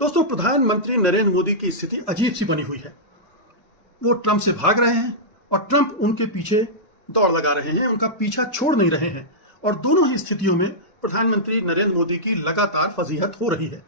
दोस्तों, प्रधानमंत्री नरेंद्र मोदी की स्थिति अजीब सी बनी हुई है। वो ट्रंप से भाग रहे हैं और ट्रंप उनके पीछे दौड़ लगा रहे हैं, उनका पीछा छोड़ नहीं रहे हैं। और दोनों ही स्थितियों में प्रधानमंत्री नरेंद्र मोदी की लगातार फजीहत हो रही है।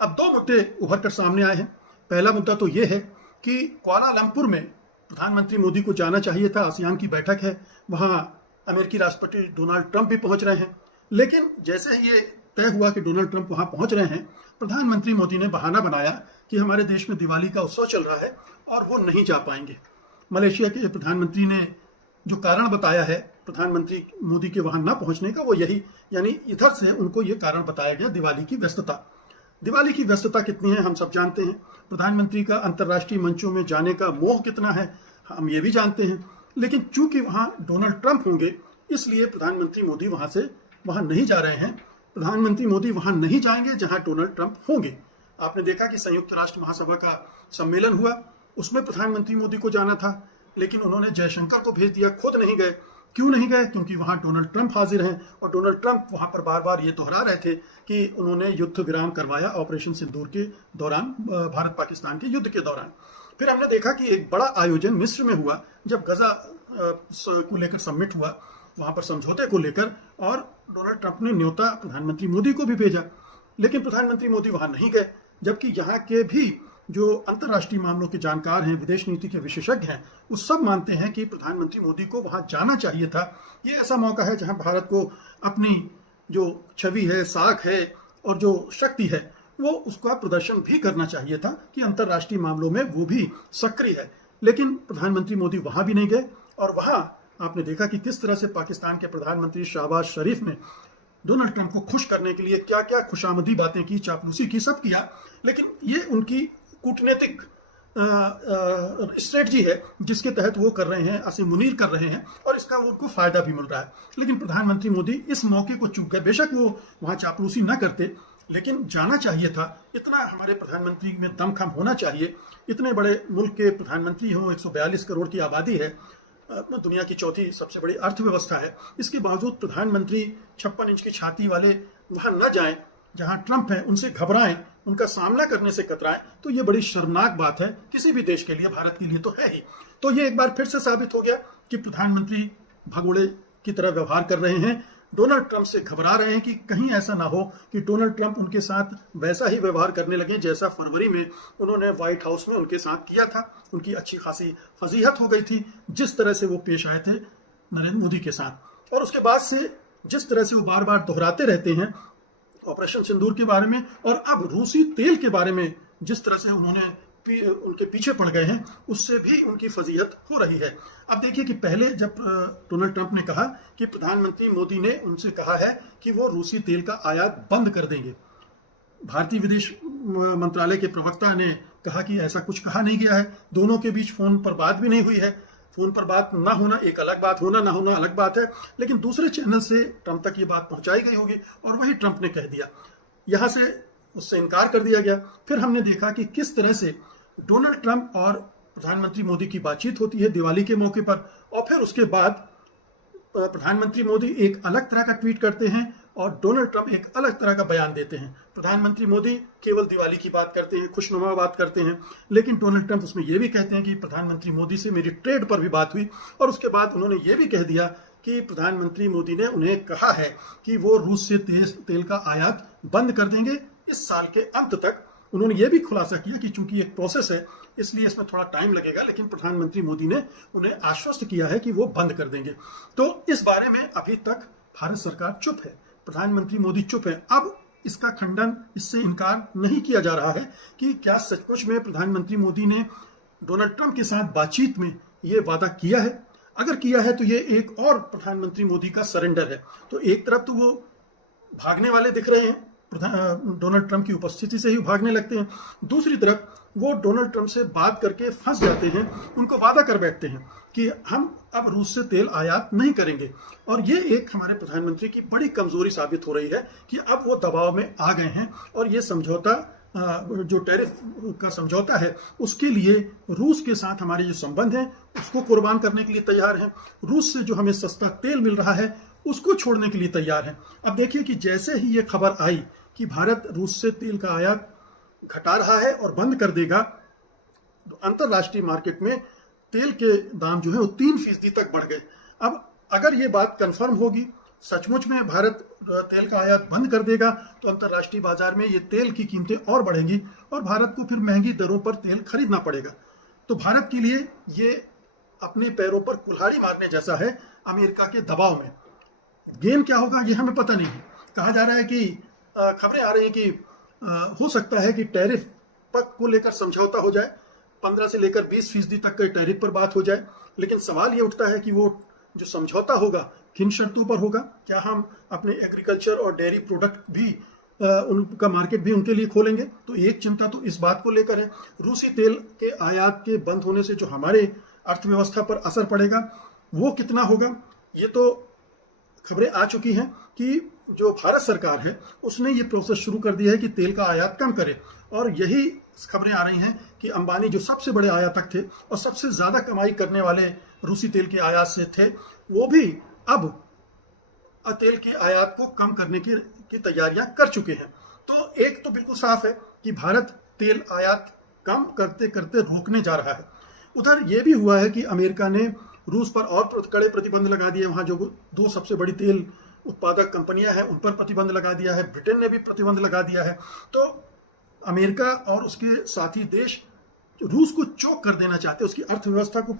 अब दो मुद्दे उभर कर सामने आए हैं। पहला मुद्दा तो ये है कि कुआलालंपुर में प्रधानमंत्री मोदी को जाना चाहिए था। आसियान की बैठक है, वहां अमेरिकी राष्ट्रपति डोनाल्ड ट्रंप भी पहुंच रहे हैं। लेकिन जैसे ही ये तय हुआ कि डोनाल्ड ट्रंप वहां पहुंच रहे हैं, प्रधानमंत्री मोदी ने बहाना बनाया कि हमारे देश में दिवाली का उत्सव चल रहा है और वो नहीं जा पाएंगे। मलेशिया के प्रधानमंत्री ने जो कारण बताया है प्रधानमंत्री मोदी के वहां न पहुंचने का, वो यही, यानी इधर से उनको ये कारण बताया गया, दिवाली की व्यस्तता। दिवाली की व्यस्तता कितनी है हम सब जानते हैं। प्रधानमंत्री का अंतर्राष्ट्रीय मंचों में जाने का मोह कितना है हम ये भी जानते हैं। लेकिन चूंकि वहां डोनाल्ड ट्रंप होंगे, इसलिए प्रधानमंत्री मोदी वहां नहीं जा रहे हैं। प्रधानमंत्री मोदी वहां नहीं जाएंगे जहां डोनाल्ड ट्रंप होंगे। आपने देखा कि संयुक्त राष्ट्र महासभा का सम्मेलन हुआ, उसमें प्रधानमंत्री मोदी को जाना था, लेकिन उन्होंने जयशंकर को भेज दिया, खुद नहीं गए। क्यों नहीं गए? क्योंकि वहां डोनाल्ड ट्रंप हाजिर हैं और डोनाल्ड ट्रंप वहां पर बार बार ये दोहरा रहे थे कि उन्होंने युद्ध विराम करवाया ऑपरेशन सिंदूर के दौरान, भारत पाकिस्तान के युद्ध के दौरान। फिर हमने देखा कि एक बड़ा आयोजन मिस्र में हुआ, जब गजा को लेकर समिट हुआ, वहां पर समझौते को लेकर, और डोनाल्ड ट्रंप ने न्योता प्रधानमंत्री मोदी को भी भेजा। लेकिन प्रधानमंत्री मोदी वहां नहीं गए, जबकि यहाँ के भी जो अंतर्राष्ट्रीय मामलों के जानकार हैं, विदेश नीति के विशेषज्ञ हैं, वो सब मानते हैं कि प्रधानमंत्री मोदी को वहां जाना चाहिए था। ये ऐसा मौका है जहां भारत को अपनी जो छवि है, साख है और जो शक्ति है, वो उसका प्रदर्शन भी करना चाहिए था कि अंतर्राष्ट्रीय मामलों में वो भी सक्रिय है। लेकिन प्रधानमंत्री मोदी वहां भी नहीं गए। और वहां आपने देखा कि किस तरह से पाकिस्तान के प्रधानमंत्री शहबाज शरीफ ने डोनाल्ड ट्रंप को खुश करने के लिए क्या क्या खुशामदी बातें की, चापलूसी की, सब किया। लेकिन ये उनकी कूटनीतिक स्ट्रेटजी है जिसके तहत वो कर रहे हैं, असीम मुनीर कर रहे हैं, और इसका उनको फायदा भी मिल रहा है। लेकिन प्रधानमंत्री मोदी इस मौके को चूक गए। बेशक वो वहां चापलूसी न करते, लेकिन जाना चाहिए था। इतना हमारे प्रधानमंत्री में दमखम होना चाहिए। इतने बड़े मुल्क के प्रधानमंत्री हों, 142 करोड़ की आबादी है, दुनिया की चौथी सबसे बड़ी अर्थव्यवस्था है, इसके बावजूद प्रधानमंत्री 56 इंच की छाती वाले वहां न जाएं जहां ट्रंप है, उनसे घबराएं, उनका सामना करने से कतराएं, तो ये बड़ी शर्मनाक बात है किसी भी देश के लिए, भारत के लिए तो है ही। तो ये एक बार फिर से साबित हो गया कि प्रधानमंत्री भगोड़े की तरह व्यवहार कर रहे हैं, डोनाल्ड ट्रंप से घबरा रहे हैं कि कहीं ऐसा ना हो कि डोनाल्ड ट्रंप उनके साथ वैसा ही व्यवहार करने लगे जैसा फरवरी में उन्होंने व्हाइट हाउस में उनके साथ किया था। उनकी अच्छी खासी फजीहत हो गई थी जिस तरह से वो पेश आए थे नरेंद्र मोदी के साथ। और उसके बाद से जिस तरह से वो बार बार दोहराते रहते हैं ऑपरेशन सिंदूर के बारे में, और अब रूसी तेल के बारे में जिस तरह से उन्होंने उनके पीछे पड़ गए हैं, उससे भी उनकी फजीहत हो रही है। अब देखिए कि पहले जब डोनाल्ड ट्रंप ने कहा कि प्रधानमंत्री मोदी ने उनसे कहा है कि वो रूसी तेल का आयात बंद कर देंगे, भारतीय विदेश मंत्रालय के प्रवक्ता ने कहा कि ऐसा कुछ कहा नहीं गया है। दोनों के बीच फोन पर बात भी नहीं हुई है। फोन पर बात ना होना एक अलग बात, होना ना होना अलग बात है, लेकिन दूसरे चैनल से ट्रंप तक ये बात पहुंचाई गई होगी और वही ट्रंप ने कह दिया, यहां से उससे इनकार कर दिया गया। फिर हमने देखा कि किस तरह से डोनाल्ड ट्रंप और प्रधानमंत्री मोदी की बातचीत होती है दिवाली के मौके पर, और फिर उसके बाद प्रधानमंत्री मोदी एक अलग तरह का ट्वीट करते हैं और डोनाल्ड ट्रंप एक अलग तरह का बयान देते हैं। प्रधानमंत्री मोदी केवल दिवाली की बात करते हैं, खुशनुमा बात करते हैं, लेकिन डोनाल्ड ट्रंप उसमें यह भी कहते हैं कि प्रधानमंत्री मोदी से मेरी ट्रेड पर भी बात हुई। और उसके बाद उन्होंने ये भी कह दिया कि प्रधानमंत्री मोदी ने उन्हें कहा है कि वो रूस से तेल का आयात बंद कर देंगे इस साल के अंत तक। उन्होंने ये भी खुलासा किया कि चूंकि एक प्रोसेस है इसलिए इसमें थोड़ा टाइम लगेगा, लेकिन प्रधानमंत्री मोदी ने उन्हें आश्वस्त किया है कि वो बंद कर देंगे। तो इस बारे में अभी तक भारत सरकार चुप है, प्रधानमंत्री मोदी चुप है। अब इसका खंडन, इससे इनकार नहीं किया जा रहा है कि क्या सचमुच में प्रधानमंत्री मोदी ने डोनाल्ड ट्रंप के साथ बातचीत में ये वादा किया है। अगर किया है तो ये एक और प्रधानमंत्री मोदी का सरेंडर है। तो एक तरफ तो वो भागने वाले दिख रहे हैं, डोनाल्ड ट्रंप की उपस्थिति से ही भागने लगते हैं, दूसरी तरफ वो डोनाल्ड ट्रंप से बात करके फंस जाते हैं, उनको वादा कर बैठते हैं कि हम अब रूस से तेल आयात नहीं करेंगे। और ये एक हमारे प्रधानमंत्री की बड़ी कमजोरी साबित हो रही है कि अब वो दबाव में आ गए हैं और ये समझौता, जो टैरिफ का समझौता है, उसके लिए रूस के साथ हमारे जो संबंध हैं उसको कुर्बान करने के लिए तैयार हैं। रूस से जो हमें सस्ता तेल मिल रहा है उसको छोड़ने के लिए तैयार हैं। अब देखिए कि जैसे ही ये खबर आई कि भारत रूस से तेल का आयात घटा रहा है और बंद कर देगा तो अंतरराष्ट्रीय मार्केट में तेल के दाम जो है वो 3% तक बढ़ गए। अब अगर ये बात कंफर्म होगी, सचमुच में भारत तेल का आयात बंद कर देगा, तो अंतरराष्ट्रीय बाजार में ये तेल की कीमतें और बढ़ेंगी और भारत को फिर महंगी दरों पर तेल खरीदना पड़ेगा। तो भारत के लिए ये अपने पैरों पर कुल्हाड़ी मारने जैसा है अमेरिका के दबाव में। गेम क्या होगा ये हमें पता नहीं है। कहा जा रहा है कि खबरें आ रही हैं कि हो सकता है कि टैरिफ पक को लेकर समझौता हो जाए, 15 से लेकर 20% तक के टैरिफ पर बात हो जाए। लेकिन सवाल ये उठता है कि वो जो समझौता होगा किन शर्तों पर होगा? क्या हम अपने एग्रीकल्चर और डेयरी प्रोडक्ट भी उनका मार्केट भी उनके लिए खोलेंगे? तो एक चिंता तो इस बात को लेकर है। रूसी तेल के आयात के बंद होने से जो हमारे अर्थव्यवस्था पर असर पड़ेगा वो कितना होगा? ये तो खबरें आ चुकी हैं कि जो भारत सरकार है उसने ये प्रोसेस शुरू कर दिया है कि तेल का आयात कम करे, और यही खबरें आ रही हैं कि अंबानी जो सबसे बड़े आयातक थे और सबसे ज्यादा कमाई करने वाले रूसी तेल के आयात से थे, वो भी अब तेल के आयात को कम करने की तैयारियां कर चुके हैं। तो एक तो बिल्कुल साफ है कि भारत तेल आयात कम करते करते रोकने जा रहा है। उधर यह भी हुआ है कि अमेरिका ने रूस पर और कड़े प्रतिबंध लगा दिए। वहां जो 2 सबसे बड़ी तेल उत्पादक कंपनियां हैं उन पर प्रतिबंध लगा दिया है। ब्रिटेन ने भी प्रतिबंध लगा दिया है। तो अमेरिका और उसके साथी देश रूस को चोक कर देना चाहते, उसकी अर्थव्यवस्था को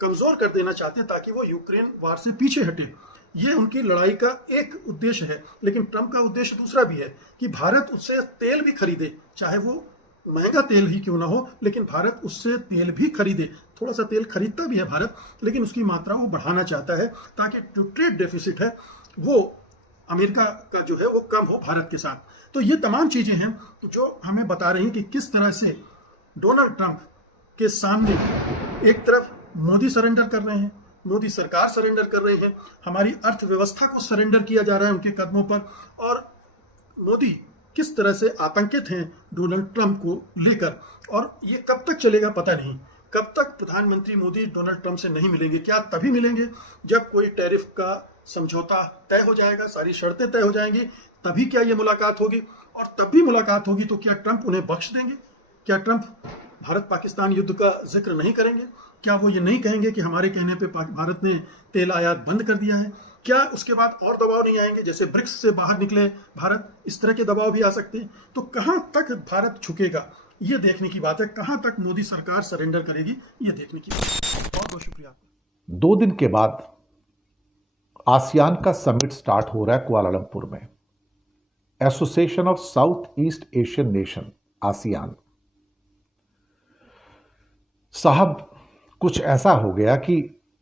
कमजोर कर देना चाहते ताकि वो यूक्रेन वार से पीछे हटे। ये उनकी लड़ाई का एक उद्देश्य है। लेकिन ट्रंप का उद्देश्य दूसरा भी है कि भारत उससे तेल भी खरीदे, चाहे वो महंगा तेल ही क्यों ना हो, लेकिन भारत उससे तेल भी खरीदे। थोड़ा सा तेल खरीदता भी है भारत, लेकिन उसकी मात्रा वो बढ़ाना चाहता है ताकि जो ट्रेड डेफिसिट है वो अमेरिका का जो है वो कम हो भारत के साथ। तो ये तमाम चीजें हैं जो हमें बता रही हैं कि किस तरह से डोनाल्ड ट्रंप के सामने एक तरफ मोदी सरेंडर कर रहे हैं, मोदी सरकार सरेंडर कर रही है, हमारी अर्थव्यवस्था को सरेंडर किया जा रहा है उनके कदमों पर, और मोदी किस तरह से आतंकित हैं डोनाल्ड ट्रंप को लेकर। और ये कब तक चलेगा पता नहीं। कब तक प्रधानमंत्री मोदी डोनाल्ड ट्रंप से नहीं मिलेंगे? क्या तभी मिलेंगे जब कोई टैरिफ का समझौता तय हो जाएगा, सारी शर्तें तय हो जाएंगी, तभी क्या ये मुलाकात होगी? और तब भी मुलाकात होगी तो क्या ट्रंप उन्हें बख्श देंगे? क्या ट्रंप भारत पाकिस्तान युद्ध का जिक्र नहीं करेंगे? क्या वो ये नहीं कहेंगे कि हमारे कहने पे भारत ने तेल आयात बंद कर दिया है? क्या उसके बाद और दबाव नहीं आएंगे? जैसे ब्रिक्स से बाहर निकले भारत, इस तरह के दबाव भी आ सकते हैं। तो कहां तक भारत झुकेगा ये देखने की बात है। कहां तक मोदी सरकार सरेंडर करेगी ये देखने की बात है। बहुत बहुत शुक्रिया। 2 दिन के बाद आसियान का समिट स्टार्ट हो रहा है कुआलालंपुर में। Association of south east Asian nation, ASEAN. साहब, कुछ ऐसा हो गया कि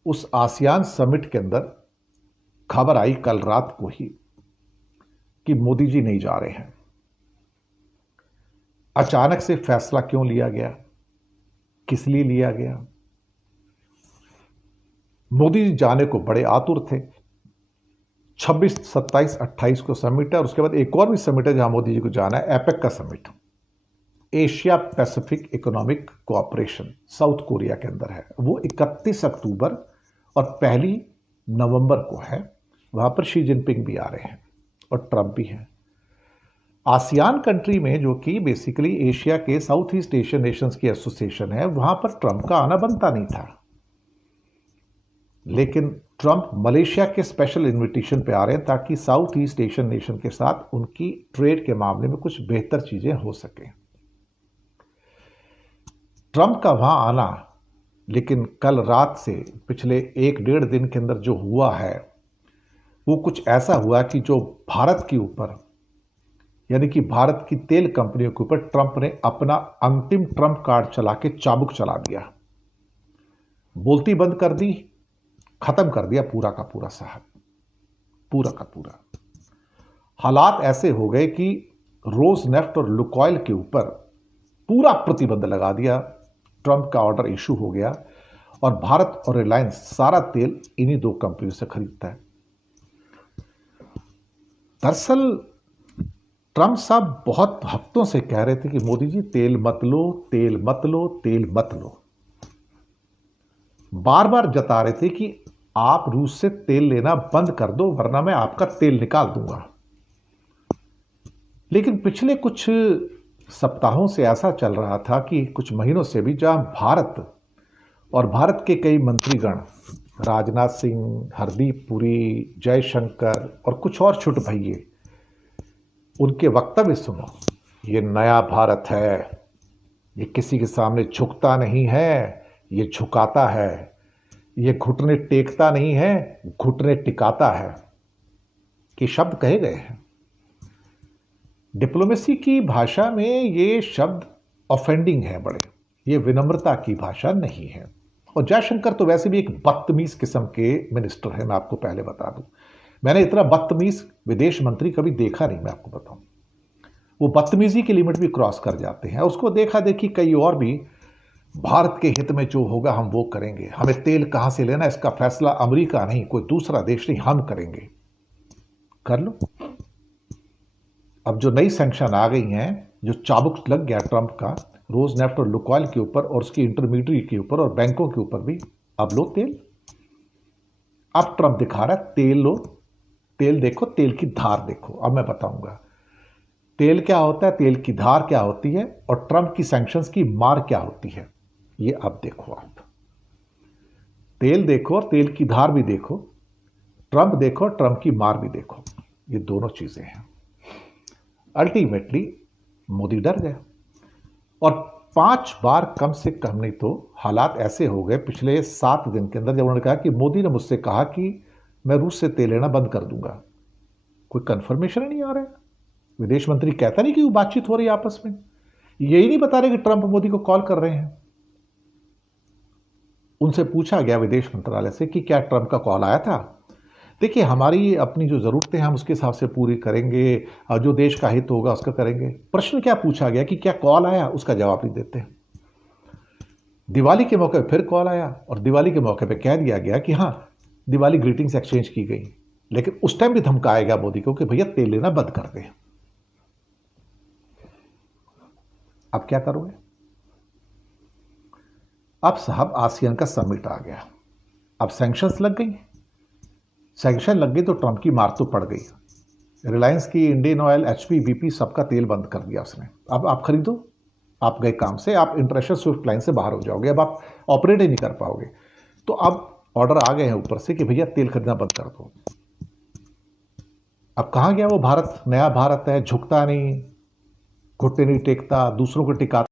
उस आसियान समिट के अंदर खबर आई कल रात को ही कि मोदी जी नहीं जा रहे हैं। अचानक से फैसला क्यों लिया गया, किस लिए लिया गया? मोदी जी जाने को बड़े आतुर थे। 26, 27, 28 को समिट है और उसके बाद एक और भी समिट है जहां मोदी जी को जाना है, एपेक का summit, Asia Pacific economic cooperation, south Korea के अंदर है। वो 31 अक्टूबर और 1 नवंबर को है। वहां पर शी जिनपिंग भी आ रहे हैं और ट्रंप भी हैं। आसियान कंट्री में, जो कि बेसिकली एशिया के साउथ ईस्ट एशियन नेशंस की एसोसिएशन है, वहां पर ट्रंप का आना बनता नहीं था। लेकिन ट्रंप मलेशिया के स्पेशल इनविटेशन पे आ रहे हैं ताकि साउथ ईस्ट एशियन नेशन के साथ उनकी ट्रेड के मामले में कुछ बेहतर चीजें हो सके। ट्रंप का वहां आना, लेकिन कल रात से पिछले 1-1.5 दिन के अंदर जो हुआ है वो कुछ ऐसा हुआ कि जो भारत के ऊपर, यानी कि भारत की तेल कंपनियों के ऊपर ट्रंप ने अपना अंतिम ट्रंप कार्ड चला के चाबुक चला दिया। बोलती बंद कर दी, खत्म कर दिया पूरा का पूरा साहब, पूरा का पूरा। हालात ऐसे हो गए कि रोजनेफ्ट और लुकोइल के ऊपर पूरा प्रतिबंध लगा दिया। ट्रंप का ऑर्डर इशू हो गया और भारत और रिलायंस सारा तेल इन्हीं 2 कंपनियों से खरीदता है। दरअसल ट्रंप साहब बहुत हफ्तों से कह रहे थे कि मोदी जी तेल मत लो, तेल मत लो, तेल मत लो। बार बार जता रहे थे कि आप रूस से तेल लेना बंद कर दो वरना मैं आपका तेल निकाल दूंगा। लेकिन पिछले कुछ सप्ताहों से ऐसा चल रहा था कि कुछ महीनों से भी, जहां भारत और भारत के कई मंत्रीगण, राजनाथ सिंह, हरदीप पुरी, जयशंकर और कुछ और छुट भइये, उनके वक्तव्य सुनो। ये नया भारत है, ये किसी के सामने झुकता नहीं है, ये झुकाता है। ये घुटने टेकता नहीं है, घुटने टिकाता है। ये शब्द कहे गए हैं। डिप्लोमेसी की भाषा में ये शब्द ऑफेंडिंग है बड़े, ये विनम्रता की भाषा नहीं है। और जयशंकर तो वैसे भी एक बदतमीज किस्म के मिनिस्टर है, मैं आपको पहले बता दूं। मैंने इतना बदतमीज विदेश मंत्री कभी देखा नहीं, मैं आपको बताऊं। वो बदतमीजी की लिमिट भी क्रॉस कर जाते हैं। उसको देखा देखी कई और भी, भारत के हित में जो होगा हम वो करेंगे, हमें तेल कहां से लेना इसका फैसला अमेरिका नहीं, कोई दूसरा देश नहीं, हम करेंगे। कर लो। अब जो नई सैंक्शन आ गई हैं, जो चाबुक लग गया ट्रंप का रोज नेफ्ट और लुकॉयल के ऊपर और उसकी इंटरमीडिएट के ऊपर और बैंकों के ऊपर भी, अब लो तेल। अब ट्रंप दिखा रहा है तेल लो, तेल देखो, तेल की धार देखो। अब मैं बताऊंगा तेल क्या होता है, तेल की धार क्या होती है, और ट्रंप की सैंक्शंस की मार क्या होती है। ये अब देखो, आप तेल देखो और तेल की धार भी देखो, ट्रंप देखो, ट्रंप की मार भी देखो। ये दोनों चीजें हैं। अल्टीमेटली मोदी डर गए और 5 बार कम से कम नहीं तो हालात ऐसे हो गए पिछले 7 दिन के अंदर, जब उन्होंने कहा कि मोदी ने मुझसे कहा कि मैं रूस से तेल लेना बंद कर दूंगा। कोई कंफर्मेशन ही नहीं आ रहा है। विदेश मंत्री कहता नहीं कि वो बातचीत हो रही है आपस में। यही नहीं बता रहे कि ट्रंप मोदी को कॉल कर रहे हैं। उनसे पूछा गया विदेश मंत्रालय से कि क्या ट्रंप का कॉल आया था। देखिए, हमारी अपनी जो ज़रूरतें हैं हम उसके हिसाब से पूरी करेंगे, और जो देश का हित होगा उसका करेंगे। प्रश्न क्या पूछा गया कि क्या कॉल आया, उसका जवाब नहीं देते। दिवाली के मौके पर फिर कॉल आया और दिवाली के मौके पर कह दिया गया कि हाँ, दिवाली ग्रीटिंग्स एक्सचेंज की गई, लेकिन उस टाइम भी धमकाया गया मोदी को कि भैया तेल लेना बंद कर दे। अब क्या करोगे? अब साहब आसियान का समिट आ गया, अब सैंक्शंस लग गई। सैंक्शन लग गई तो ट्रंप की मार तो पड़ गई। रिलायंस की, इंडियन ऑयल, एचपी, बीपी, सबका तेल बंद कर दिया उसने। अब आप खरीदो, आप गए काम से, आप इंटरनेशनल स्विफ्ट लाइन से बाहर हो जाओगे, अब आप ऑपरेट ही नहीं कर पाओगे। तो अब ऑर्डर आ गए हैं ऊपर से कि भैया तेल खरीदना बंद कर दो। अब कहां गया वो भारत? नया भारत है, झुकता नहीं, घुटने नहीं टेकता, दूसरों को टिकाता।